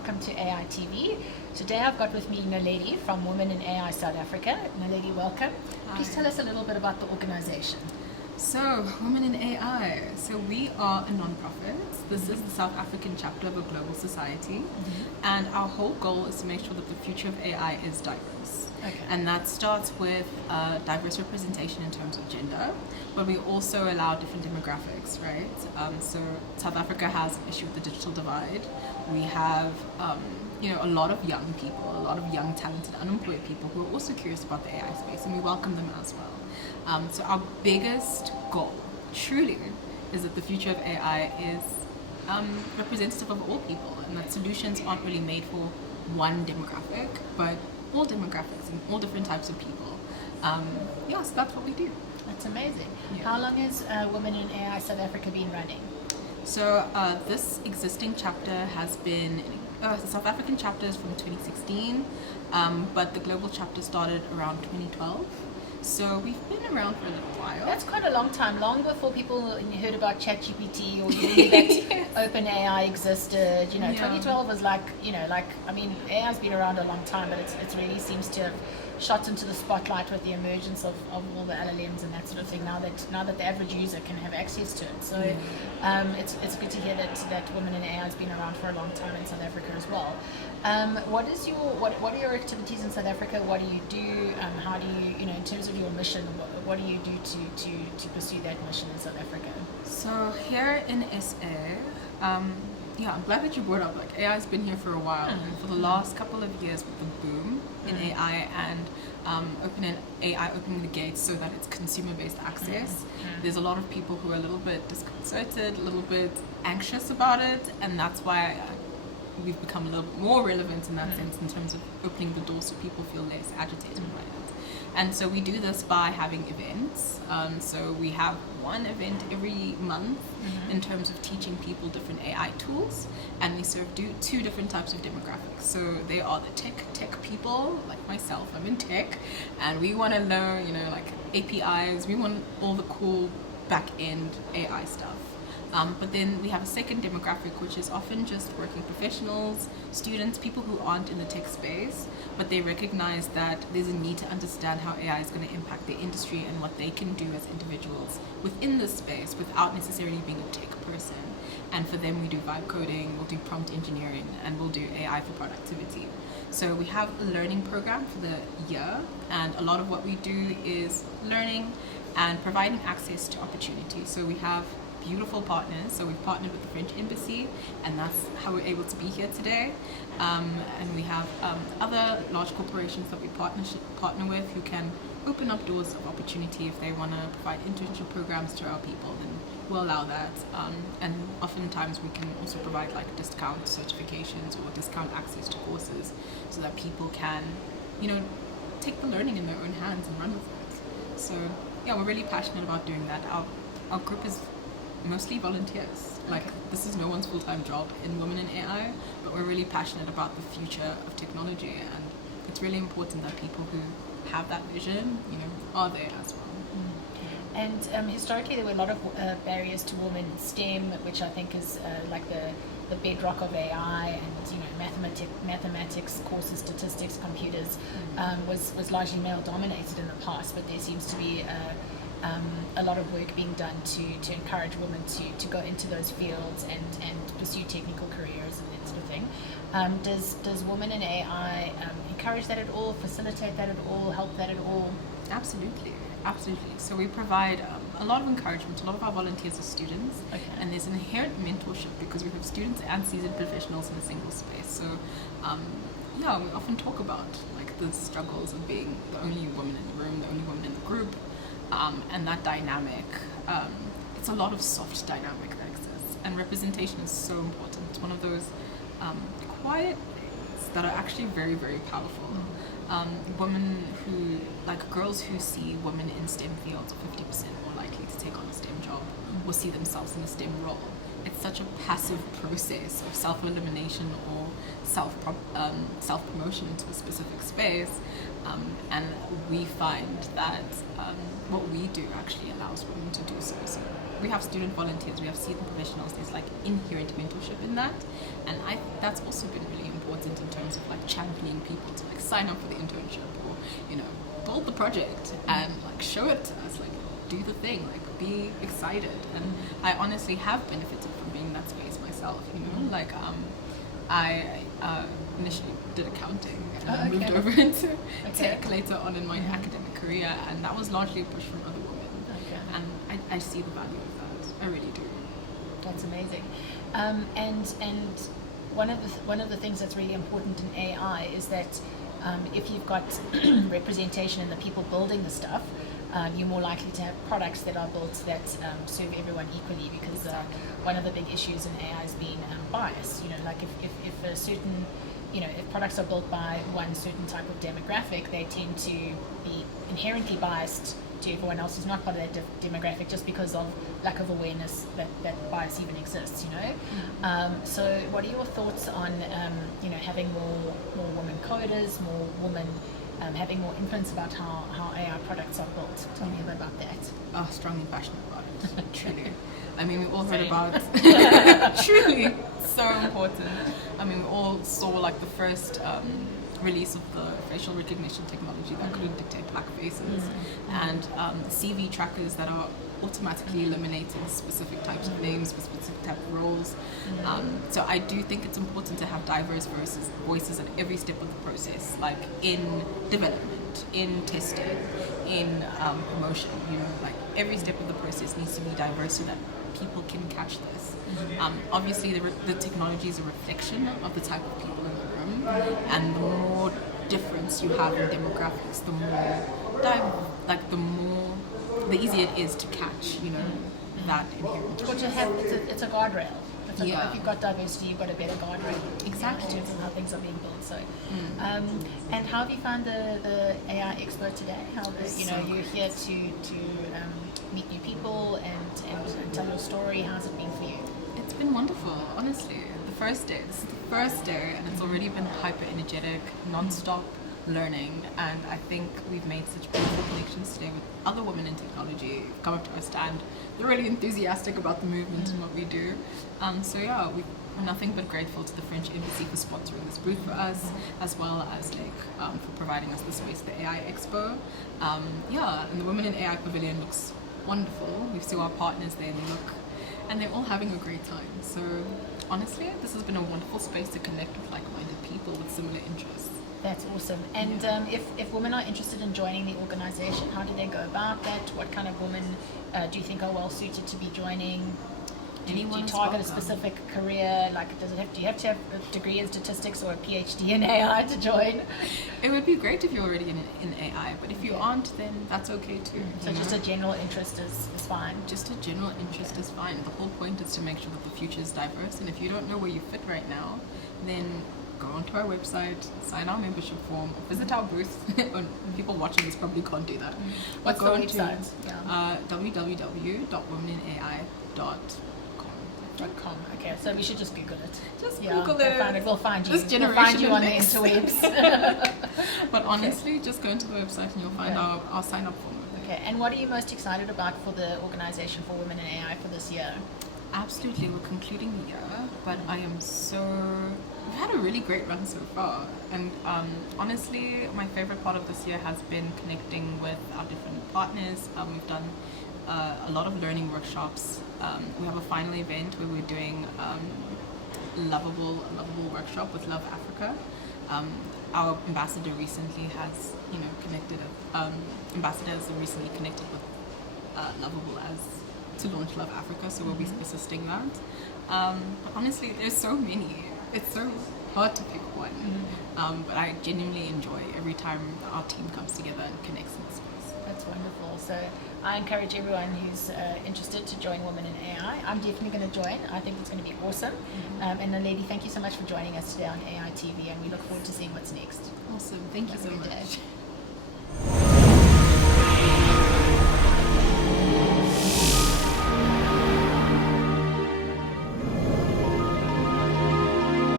welcome to AI TV. Today I've got with me Naledi from Women in AI South Africa. Naledi, welcome. Please tell us a little bit about the organization. So, Women in AI. So we are a non-profit. This is the South African chapter of a global society. And our whole goal is to make sure that the future of AI is diverse. Okay. And that starts with diverse representation in terms of gender, but we also allow different demographics, right? So South Africa has an issue with the digital divide. We have a lot of young people, a lot of young, talented, unemployed people who are also curious about the AI space, and we welcome them as well. So our biggest goal, truly, is that the future of AI is representative of all people, and that solutions aren't really made for one demographic, but all demographics and all different types of people. So that's what we do. That's amazing. Yeah. How long has Women in AI South Africa been running? So this existing chapter has been, the South African chapter is from 2016, but the global chapter started around 2012. So we've been around for a little while. That's quite a long time, long before people heard about ChatGPT or knew that OpenAI existed. 2012 was AI's been around a long time, but it really seems to have shot into the spotlight with the emergence of all the LLMs and that sort of thing. Now that the average user can have access to it, so it's good to hear that Women in AI has been around for a long time in South Africa as well. What are your activities in South Africa? What do you do? How do you, in terms of your mission, what do you do to pursue that mission in South Africa? So here in SA, I'm glad that you brought up, AI has been here for a while, and for the last couple of years with the boom in AI and AI opening the gates so that it's consumer-based access, there's a lot of people who are a little bit disconcerted, a little bit anxious about it, and that's why we've become a little bit more relevant in that sense in terms of opening the door so people feel less agitated by it. And so we do this by having events. So we have one event every month in terms of teaching people different AI tools, and we serve two different types of demographics. So they are the tech people, like myself, I'm in tech, and we want to learn, APIs, we want all the cool back-end AI stuff. But then we have a second demographic, which is often just working professionals, students, people who aren't in the tech space, but they recognize that there's a need to understand how AI is going to impact their industry and what they can do as individuals within this space without necessarily being a tech person. And for them, we do vibe coding, we'll do prompt engineering, and we'll do AI for productivity. So we have a learning program for the year, and a lot of what we do is learning and providing access to opportunity. So we have beautiful partners. So we've partnered with the French Embassy, and that's how we're able to be here today. And we have other large corporations that we partner with who can open up doors of opportunity if they want to provide internship programs to our people, then we'll allow that. And oftentimes we can also provide discount certifications or discount access to courses so that people can, take the learning in their own hands and run with it. So we're really passionate about doing that. Our group is mostly volunteers. This is no one's full-time job in Women in AI, but we're really passionate about the future of technology, and it's really important that people who have that vision, are there as well. And historically, there were a lot of barriers to women in STEM, which I think is the bedrock of AI, and mathematics courses, statistics, computers was largely male dominated in the past, but there seems to be a lot of work being done to encourage women to go into those fields and pursue technical careers and that sort of thing. Does Women in AI encourage that at all, facilitate that at all, help that at all? Absolutely. So we provide a lot of encouragement. A lot of our volunteers are students, and there's an inherent mentorship because we have students and seasoned professionals in a single space. So we often talk about the struggles of being the only woman in the room, the only woman in the group. And that dynamic, it's a lot of soft dynamic that exists, and representation is so important. It's one of those quiet things that are actually very, very powerful. Women girls who see women in STEM fields are 50% more likely to take on a STEM job or see themselves in a STEM role. It's such a passive process of self-elimination or self-promotion into a specific space, and we find that what we do actually allows women to do so. So we have student volunteers, we have seasoned professionals, there's inherent mentorship in that, and that's also been really important. important in terms of like championing people to like sign up for the internship or, you know, build the project and like show it to us, like do the thing, like be excited. And I honestly have benefited from being in that space myself, you know, like I initially did accounting and moved over into tech later on in my academic career, and that was largely a push from other women. And I see the value of that. I really do. That's amazing. And one of the things that's really important in AI is that if you've got representation in the people building the stuff, you're more likely to have products that are built that serve everyone equally, because one of the big issues in AI has been bias. You know, like if a certain, you know, if products are built by one certain type of demographic, they tend to be inherently biased to everyone else who's not part of that demographic, just because of lack of awareness that bias even exists, you know. So what are your thoughts on you know, having more women coders, more women having more influence about how AI products are built? Tell me a bit about that. Oh, strongly passionate about it, truly. I mean, we all heard about truly so important. I mean, we all saw like the first release of the facial recognition technology that couldn't detect black faces, and CV trackers that are automatically eliminating specific types of names for specific type of roles. So I do think it's important to have diverse voices at every step of the process, like in development, in testing, in promotion. You know, like every step of the process needs to be diverse so that people can catch this. Obviously, the technology is a reflection of the type of people in the room, and the more difference you have in demographics, the more the easier it is to catch, you know, that inherent. What you have, it's a guardrail. If you've got diversity, you've got a better guardrail. Exactly. In terms of how things are being built. So, and how have you found the AI Expo today? How you know, you're here to meet new people and tell your story. How's it been for you? It's been wonderful, honestly. This is the first day, and it's already been hyper energetic, non-stop learning, and I think we've made such beautiful connections today with other women in technology who've come up to our stand. They're really enthusiastic about the movement and what we do. So yeah, we're nothing but grateful to the French Embassy for sponsoring this booth for us, as well as for providing us the space, the AI Expo. And the Women in AI Pavilion looks wonderful. We see our partners there, and they're all having a great time. So honestly, this has been a wonderful space to connect with like-minded people with similar interests. That's awesome. And if women are interested in joining the organization, how do they go about that? What kind of women do you think are well suited to be joining? Do you target a specific career? Like, do you have to have a degree in statistics or a PhD in AI to join? It would be great if you're already in AI, but if you aren't, then that's okay too. So just a general interest is fine? Just a general interest is fine. The whole point is to make sure that the future is diverse, and if you don't know where you fit right now, then go onto our website, sign our membership form, visit our booth. People watching this probably can't do that. What's the website? www.womeninai.com. Okay, so we should just Google it. Just Google it. We'll find you. This generation we'll find you on the next. interwebs. But honestly, just go into the website and you'll find our sign up form. Okay, and what are you most excited about for the Organization for Women in AI for this year? Absolutely, we're concluding the year, but I am we've had a really great run so far, and honestly, my favorite part of this year has been connecting with our different partners. We've done a lot of learning workshops. We have a final event where we're doing a lovable workshop with Love Africa. Our ambassador recently has, ambassadors have recently connected with Lovable to launch Love Africa, so we'll be assisting that. But honestly, there's so many. It's so hard to pick one. But I genuinely enjoy every time our team comes together and connects in this space. That's wonderful. So I encourage everyone who's interested to join Women in AI. I'm definitely going to join. I think it's going to be awesome. And Naledi, thank you so much for joining us today on AI TV, and we look forward to seeing what's next. Awesome. Thank you so much.